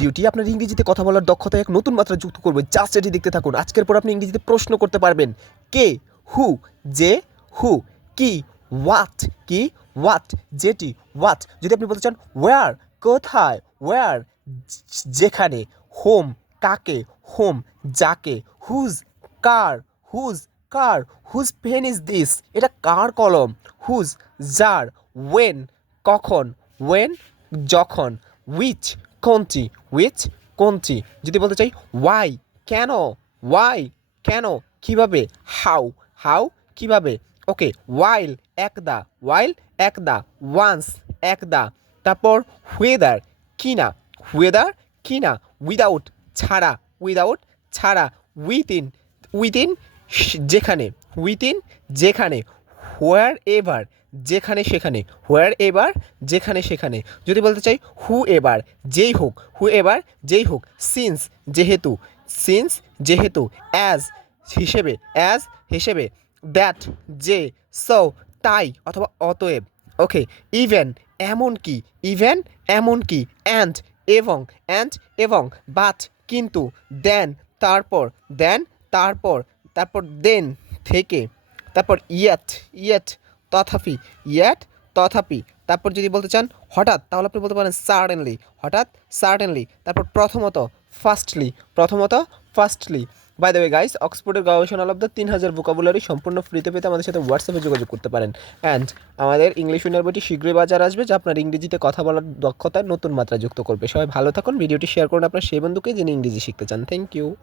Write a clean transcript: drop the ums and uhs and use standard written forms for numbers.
ভিডিওটি আপনার ইংরেজিতে কথা বলার দক্ষতায় এক নতুন মাত্রা যুক্ত করবে। জাস্ট এটি দেখতে থাকুন। আজকের পর আপনি ইংরেজিতে প্রশ্ন করতে পারবেন। কে, হু, যে, হু, কি, হোয়াট, কি, হোয়াট, যেটি, হোয়াট। যদি আপনি বলতে চান ওয়্যার, কোথায়, ওয়্যার, যেখানে, হোম, কাকে, হোম, যাকে, হুজ, কার, হুজ, কার, হুজ পেন ইজ দিস, এটা কার কলম, হুজ, যার, ওয়েন, কখন, ওয়েন, যখন, উইচ, কোনটি, উইচ, কোনটি। যদি বলতে চাই ওয়াই, কেন, ওয়াই, কেন, কিভাবে, হাউ, হাউ, কিভাবে। ওকে, ওয়াইল, একদা, ওয়াইল, একদা, ওয়ান্স, একদা। তারপর হুয়েদার, কিনা, হুয়েদার, কিনা, উইদাউট, ছাড়া, উইদাউট, ছাড়া, উইথিন, উইথিন, যেখানে, উইথিন, যেখানে, হোয়ার এভার, যেখানে সেখানে, হোয়ার এভার, যেখানে সেখানে। যদি বলতে চাই হু এভার, যেই হোক, হু এভার, যেই হোক, সিন্স, যেহেতু, সিন্স, যেহেতু, অ্যাজ, হিসেবে, অ্যাজ, হিসেবে, দ্যাট, যে, সো, তাই অথবা অতএব। ওকে, ইভেন, এমনকি, ইভেন, এমনকি, অ্যান্ড, এবং, অ্যান্ড, এবং, বাট, কিন্তু, দেন, তারপর, দেন, তারপর, তারপর দেন, থেকে, তারপর ইয়েট, ইয়েট, তথাপি, ইয়েট, তথাপি। তারপর যদি বলতে চান হঠাৎ, তাহলে আপনি বলতে পারেন সাডেনলি, হঠাৎ, সাডেনলি। তারপর প্রথমত, ফার্স্টলি, প্রথমত, firstly. By the way guys, অক্সফোর্ডের গবেষণালব্ধ 3000 ভোকাবুলারি সম্পূর্ণ ফ্রিতে পেতে আমাদের সাথে হোয়াটসঅ্যাপে যোগাযোগ করতে পারেন। অ্যান্ড আমাদের ইংলিশ উইনার বইটি শীঘ্রই বাজার আসবে, যা আপনার ইংরেজিতে কথা বলার দক্ষতায় নতুন মাত্রা যুক্ত করবে। সবাই ভালো থাকুন, ভিডিওটি শেয়ার করুন আপনার সেই বন্ধুকে যিনি ইংরেজি শিখতে চান। Thank you.